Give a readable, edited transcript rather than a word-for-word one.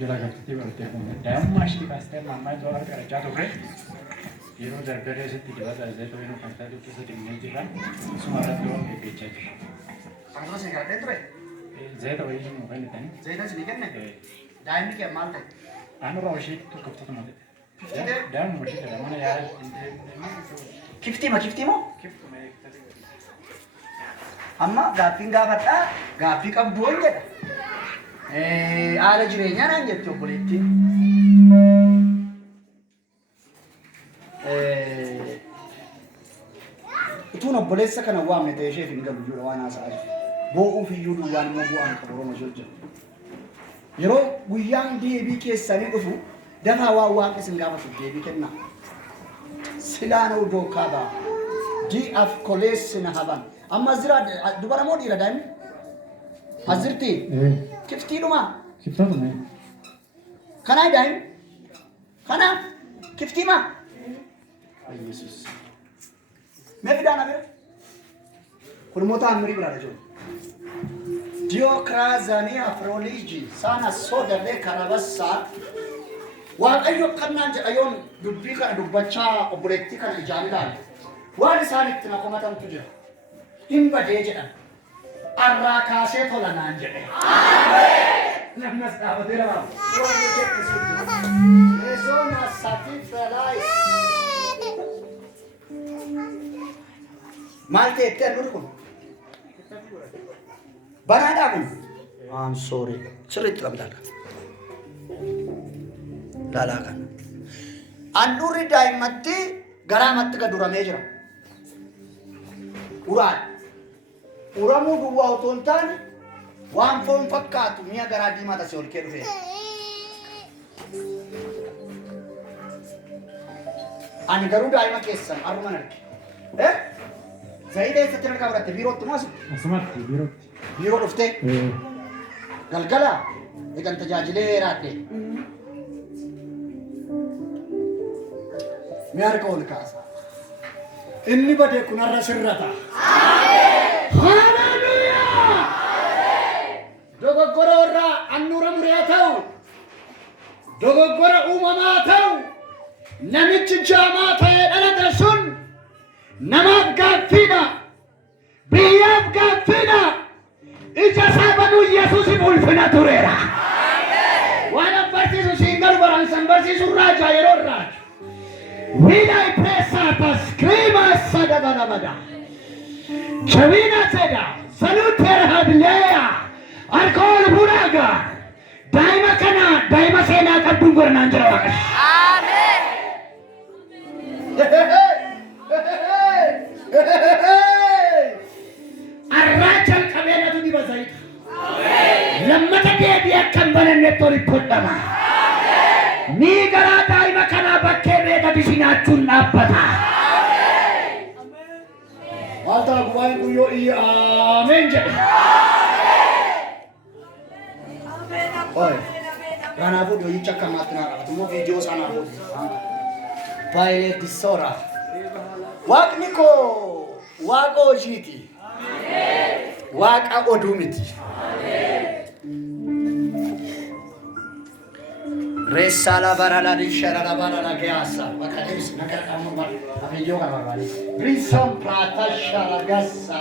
Jala galtee bartee kun daa'imman ashtii kaastee mammaa iddoo harka rachaa turre yeroo dardaree asitti dibata zayita wayinuu kan taate keessa deemnee jirra suma irratti waan beekechaa jirra. Akkuma isin gaadhee ture? Zayita wayinuu nu kennitanii. Zayita isin kenne? Daa'imni kee maal ta'e? Aanurraa ishee tokkoftatu malee. Daa'imuma ishee jedha mana yaala. Kiftii moo? Amma gaaffiin gaafadhaa gaaffii qabduun jedha. Haala jireenyaa naan jetti obboleettiin. Utuun obboleessa kana waamne ta'ee ishee hin galu jiru waan haasa'aa jiru. Boo'uuf iyyuu duwwaan immoo bu'aan qabu Oromoo jira. Yeroo guyyaan deebii keessanii dhufu dafaa waan waan isin gaafatu deebii kenna. Silaan odoo kaabaa di'aaf koleessi na haban. Amma zira dubara moo dhiira daa'imni? Hazirti kiftiidhuma. Kiftaadhuma. Kanaa daa'imni? Kana kiftiima? Yesus. Mee fidaana bira? Kun moota amrii biraadha jiru. Diyookiraazanii afrooliijii sana soodarree karabassaa waaqayyo kannaan jedha yoon dubbii kana dubbachaa obboleettii kana ijaan ilaalu. Waan isaan itti na komatantu jira. Hin badee jedhan. Arraa kaasee tola naan jedhe. Namnas dhaabatee lamaa. Waan jedhe sun. Resoona satifelaayis. Maal ta'etti an kun? Banaadhaa kun? I'm sorry. Sirriitti qabdaadha. Laalaa kana. Handhuurri daa'immatti garaamatti gaduramee jira. Uraan. Uramuu duwwaa otoo hin taane waan foon fakkaatu mi'a garaa diimaa tasee ol kee dhufee. Ani garuu daa'ima keessan arruman arge. Zayita eessatti harkaa godhatte biirootti moo asuma? Asumatti biirootti. Biiroo dhuftee? Galgala eegan tajaajilee raadhe. Mee harka ol kaasa. Inni badee kun har'a sirrata. Haleluuyaa! Dogoggora warraa annuura muree ta'u, dogoggora uumamaa ta'u, namichi jaamaa ta'ee dhalate sun namaaf gaaffiidha, biyyaaf gaaffiidha, ija isaa banuu Yesuusin ulfina tureera. Waan an barsiisu siin galu baraan san barsiisu raajaa yeroo raaju. Wilai presa skrima sadabada. Chavina seda saluter hadleya alkohol buraga daima kana daima sena kaddu gornan jarawa. Amen. Arrachal kabena tu dibasai. Amen. Lammata deebi akkan bananne tori poddama. Amen. Ni gara daima kana bakke beeda bisinaachun dhaabbata. Alta gubain kuyo iya amen jedhe. Oi. Kana fuudhu yicha kamaatti naa qabatu moo viidiyoo sana fuudhu. Baay'ee disora. Waaqni koo waaqa hojiiti. Amen. Waaqa oduu miti. Amen. Ressa la barala di shara la barala che assa, ma cadesi, ma cadamo ma video che va bene. Brisson prata shara gassa.